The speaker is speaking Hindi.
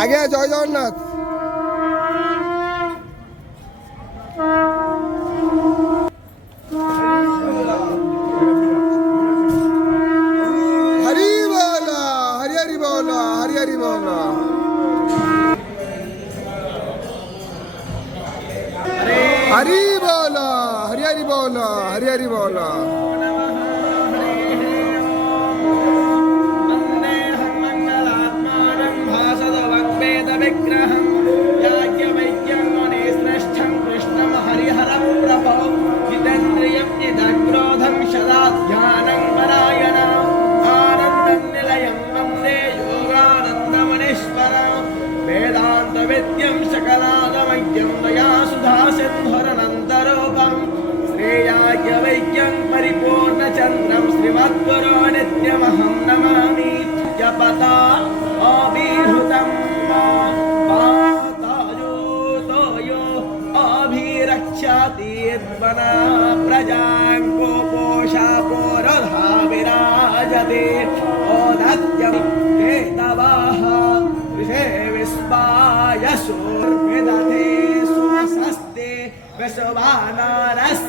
आगे जय जगन्नाथ। हरि बोला, हरि हरि बोला, हरि हरि बोला। हरि बोला, हरि हरि बोला, हरि हरि बोला। विग्रहं याज्ञवल्क्यं मुनिश्रेष्ठं कृष्णं हरिहरं प्रभो जितेन्द्रियं जितक्रोधं सदा ध्यानं परायणम् आनन्दं निलयं वन्दे योगानन्दमुनीश्वरं वेदान्तविद्यं सकलागमय्यं दयासुधासिन्धुरनन्तरूपं श्रेयाज्ञवल्क्यं परिपूर्णचन्द्रं श्रीमद्गुरो नित्यमहं नमामि जपता अभिहृतम् अभिरक्षातीर्वना प्रजां कोपोषापोरधा विराजते ओदत्यं केतवाः ऋषे विस्वायशोर्विदधे स्वस्ते विश्वानारस्य